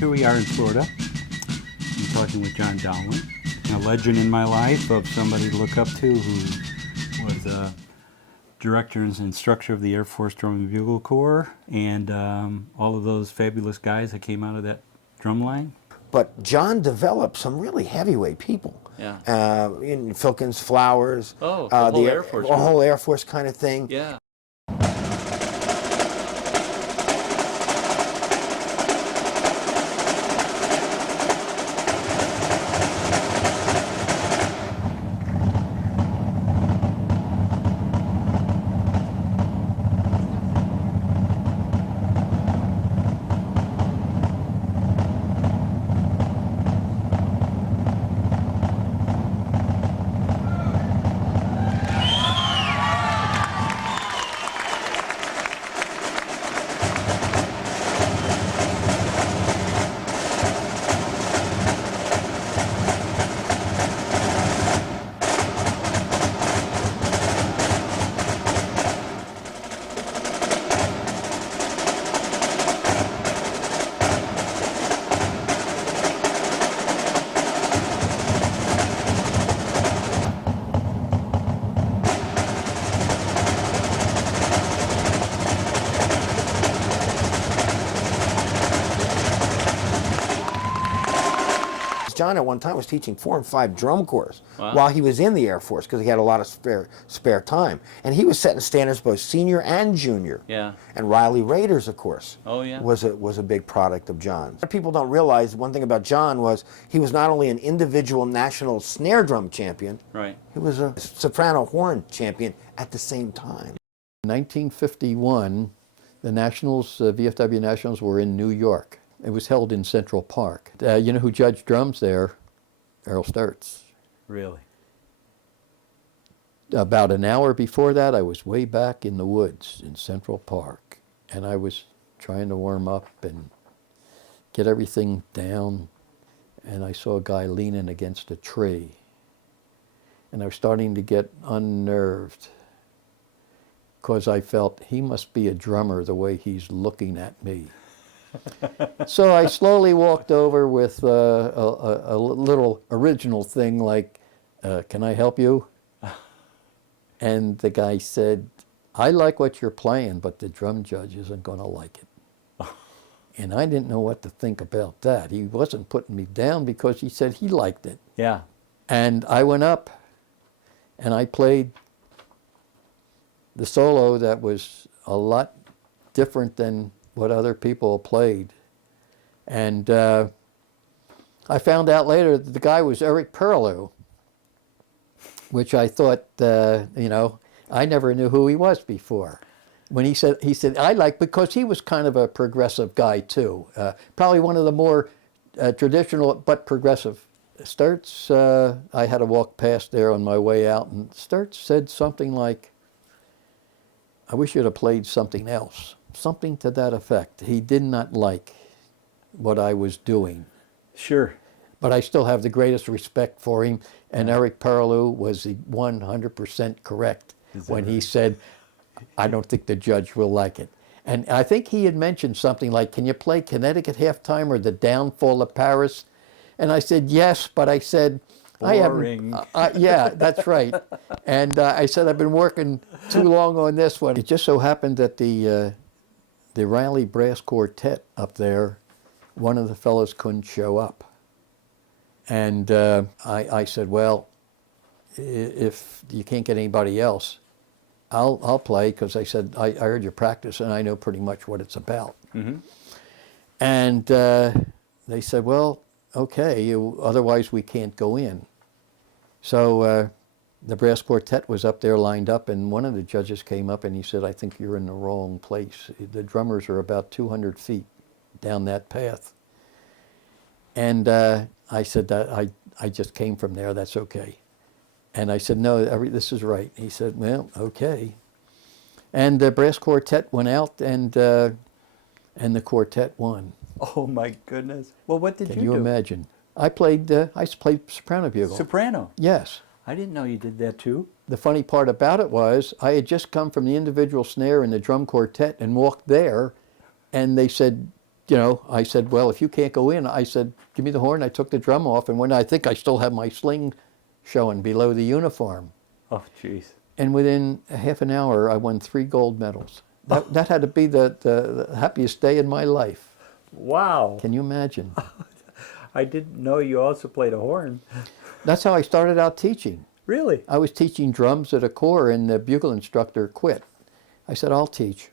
Here we are in Florida. I'm talking with John Dowlan, a legend in my life of somebody to look up to who was a director and instructor of the Air Force Drum and Bugle Corps, and all of those fabulous guys that came out of that drum line. But John developed some really heavyweight people. Yeah. In Filkins, Flowers. Oh, the whole Air Force. A whole Air Force kind of thing. Yeah. John at one time was teaching 4 and 5 drum corps Wow. while he was in the Air Force because he had a lot of spare time. And he was setting standards both senior and junior. Yeah. And Riley Raiders, of course, Oh, yeah. was a big product of John. People don't realize one thing about John was he was not only an individual national snare drum champion, Right. he was a soprano horn champion at the same time. In 1951, the Nationals, VFW Nationals, were in New York. It was held in Central Park. You know who judged drums there? Errol Sturtz. Really? About an hour before that, I was way back in the woods in Central Park, and I was trying to warm up and get everything down, and I saw a guy leaning against a tree, and I was starting to get unnerved because I felt he must be a drummer the way he's looking at me. So I slowly walked over with a little original thing like, can I help you? And the guy said, I like what you're playing, but the drum judge isn't going to like it. And I didn't know what to think about that. He wasn't putting me down because he said he liked it. Yeah. And I went up and I played the solo that was a lot different than what other people played. And I found out later that the guy was Eric Perlew, which I thought, I never knew who he was before. When he said, I like, because he was kind of a progressive guy too. Probably one of the more traditional but progressive. Sturtz, I had to walk past there on my way out, and Sturtz said something like, I wish you'd have played something else. Something to that effect. He did not like what I was doing. Sure. But I still have the greatest respect for him, and Eric Perlew was 100% correct when he said, I don't think the judge will like it. And I think he had mentioned something like, can you play Connecticut Halftime or The Downfall of Paris? And I said, yes, but I said, Boring. Yeah, that's right. And I said, I've been working too long on this one. It just so happened that the Riley Brass Quartet up there, one of the fellows couldn't show up. And I said, well, if you can't get anybody else, I'll play, because I said, I heard you practice and I know pretty much what it's about. Mm-hmm. And they said, well, okay, otherwise we can't go in. So the brass quartet was up there lined up, and one of the judges came up and he said, I think you're in the wrong place. The drummers are about 200 feet down that path. And I said, that I just came from there, that's okay. And I said, no, this is right. He said, well, okay. And the brass quartet went out, and the quartet won. Oh my goodness. Well, what did Can you you do? imagine? I played soprano bugle. Soprano? Yes. I didn't know you did that too. The funny part about it was I had just come from the individual snare in the drum quartet and walked there, and they said, you know, I said, well, if you can't go in, I said, give me the horn. I took the drum off, and when I think I still have my sling showing below the uniform. Oh, jeez. And within a half an hour, I won 3 gold medals. That had to be the happiest day in my life. Wow. Can you imagine? I didn't know you also played a horn. That's how I started out teaching. Really? I was teaching drums at a corps, and the bugle instructor quit. I said, I'll teach.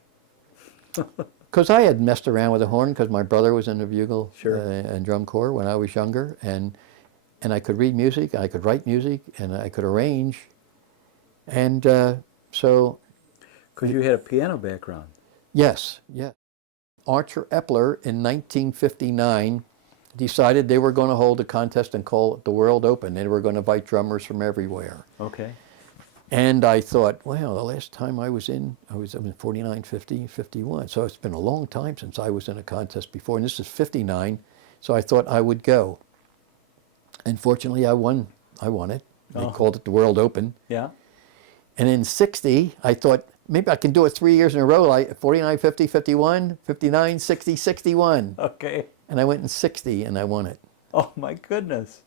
Because I had messed around with a horn because my brother was in the bugle and drum corps when I was younger, and I could read music, I could write music, and I could arrange. And so... Because you had a piano background. Yes, yeah. Archer Epler in 1959 decided they were going to hold a contest and call it the World Open. They were going to invite drummers from everywhere. Okay. And I thought, well, the last time I was in 49, 50, 51. So it's been a long time since I was in a contest before. And this is 59. So I thought I would go. And fortunately, I won it. They called it the World Open. Yeah. And in 60, I thought, maybe I can do it 3 years in a row, like 49, 50, 51, 59, 60, 61. Okay. And I went in 60 and I won it. Oh, my goodness.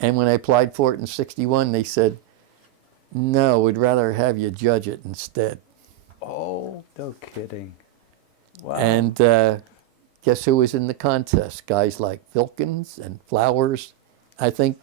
And when I applied for it in 61, they said, no, we'd rather have you judge it instead. Oh, no kidding. Wow. And guess who was in the contest? Guys like Wilkins and Flowers. I think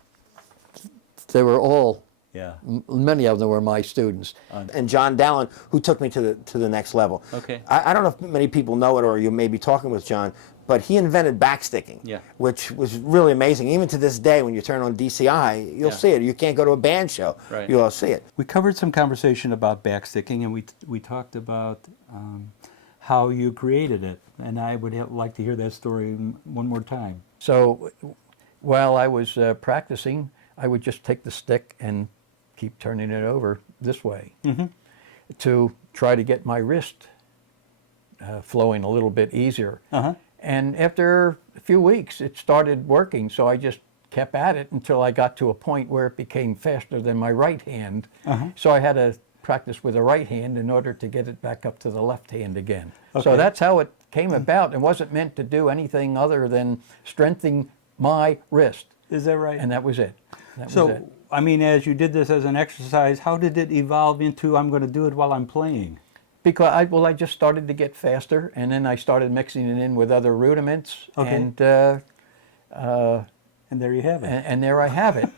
they were all, Yeah. many of them were my students. And John Dowlan, who took me to the next level. Okay. I don't know if many people know it, or you may be talking with John, but he invented backsticking, Yeah. which was really amazing. Even to this day, when you turn on DCI, you'll Yeah. see it. You can't go to a band show, Right. you'll see it. We covered some conversation about backsticking, and we talked about how you created it. And I would like to hear that story one more time. So while I was practicing, I would just take the stick and keep turning it over this way to try to get my wrist flowing a little bit easier. Uh-huh. And after a few weeks, it started working, so I just kept at it until I got to a point where it became faster than my right hand. So I had to practice with the right hand in order to get it back up to the left hand again. Okay. So that's how it came about. It wasn't meant to do anything other than strengthening my wrist. Is that right? And that was it. That was So, it. I mean, as you did this as an exercise, how did it evolve into I'm going to do it while I'm playing? Because I just started to get faster, and then I started mixing it in with other rudiments, Okay. and there you have it. and there I have it.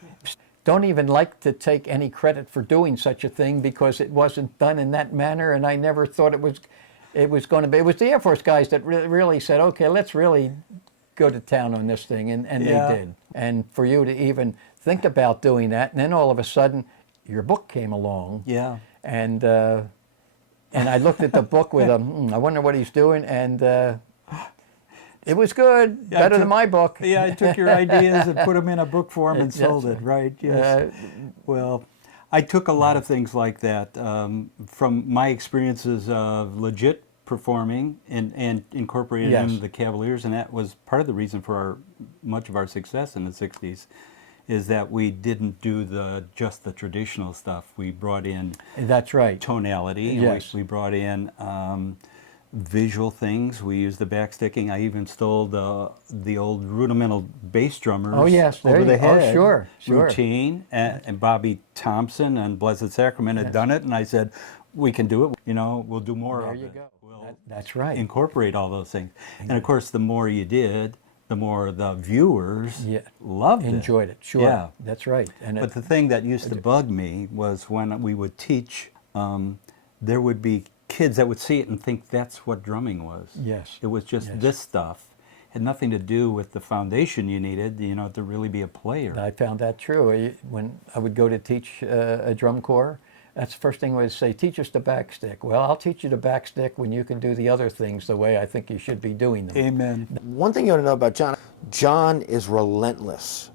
Don't even like to take any credit for doing such a thing because it wasn't done in that manner, and I never thought it was going to be. It was the Air Force guys that really said, okay, let's really go to town on this thing, and Yeah. they did. And for you to even think about doing that, and then all of a sudden, your book came along. Yeah. And I looked at the book with I wonder what he's doing, and it was good, Yeah, better than my book. Yeah, I took your ideas and put them in a book form and That's sold it, right? Yes. Well, I took a lot of things like that from my experiences of legit performing and incorporated Yes. into the Cavaliers, and that was part of the reason for much of our success in the 60s, is that we didn't do just the traditional stuff. We brought in That's right. tonality. and Yes. we brought in visual things. We used the backsticking. I even stole the old rudimental bass drummers. Oh, yes, there over you the go. Oh, head sure. routine. And Bobby Thompson and Blessed Sacrament had done it, and I said, we can do it. You know, we'll do more There of you it. go. We'll That's right. incorporate all those things. And of course, the more you did, the more the viewers Yeah. loved it. Enjoyed it. Sure. Yeah. That's right. And But the thing that used to bug me was when we would teach, there would be kids that would see it and think that's what drumming was. Yes. It was just Yes. this stuff. Had nothing to do with the foundation you needed, to really be a player. I found that true. When I would go to teach a drum corps, that's the first thing I would say, teach us the backstick. Well, I'll teach you the backstick when you can do the other things the way I think you should be doing them. Amen. One thing you ought to know about John, John is relentless.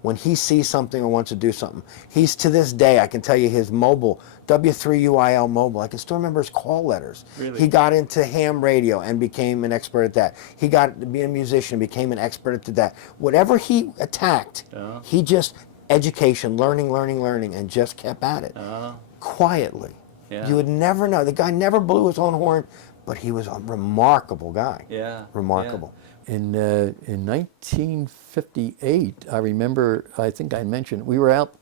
When he sees something or wants to do something, he's, to this day, I can tell you his mobile, W3UIL mobile, I can still remember his call letters. Really? He got into ham radio and became an expert at that. He got to be a musician, became an expert at that. Whatever he attacked, he just, education, learning, and just kept at it. Quietly. Yeah. You would never know. The guy never blew his own horn, but he was a remarkable guy. Yeah. Remarkable. In 1958, I remember, I think I mentioned, we were out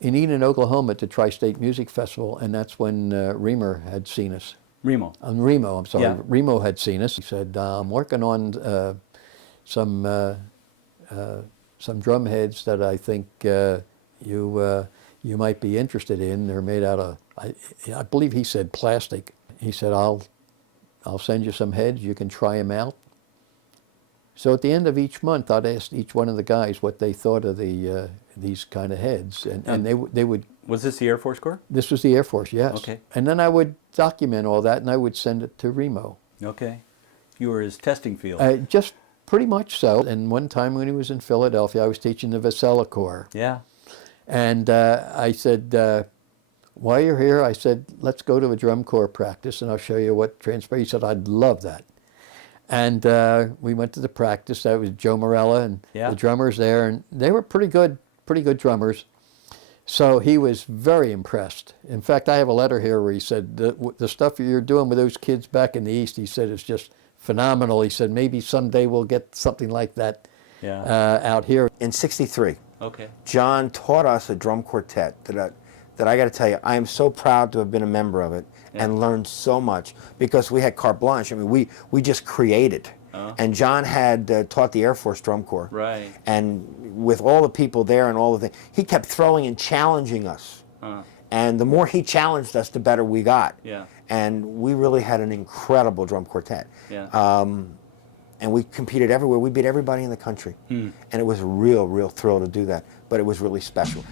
in Eden, Oklahoma at the Tri-State Music Festival, and that's when Remo had seen us. Remo. Remo, I'm sorry. Yeah. Remo had seen us. He said, I'm working on some drum heads that I think you might be interested in. They're made out of, I believe he said plastic. He said, I'll send you some heads. You can try them out. So at the end of each month, I'd ask each one of the guys what they thought of these kind of heads, and they would. Was this the Air Force Corps? This was the Air Force, yes. Okay. And then I would document all that, and I would send it to Remo. Okay. You were his testing field. Just pretty much so. And one time when he was in Philadelphia, I was teaching the Vasella Corps. Yeah. And I said, while you're here, I said, let's go to a drum corps practice, and I'll show you what transpires. He said, I'd love that. And we went to the practice. That was Joe Morella and the drummers there, and they were pretty good drummers. So he was very impressed. In fact, I have a letter here where he said, the stuff you're doing with those kids back in the East, he said, is just phenomenal. He said, maybe someday we'll get something like that out here. In '63, Okay. John taught us a drum quartet that I got to tell you, I am so proud to have been a member of it and learned so much, because we had carte blanche. I mean, we just created. And John had taught the Air Force Drum Corps. Right. And with all the people there and all the things, he kept throwing and challenging us. And the more he challenged us, the better we got. Yeah. And we really had an incredible drum quartet. Yeah. And we competed everywhere. We beat everybody in the country. And it was a real, real thrill to do that. But it was really special.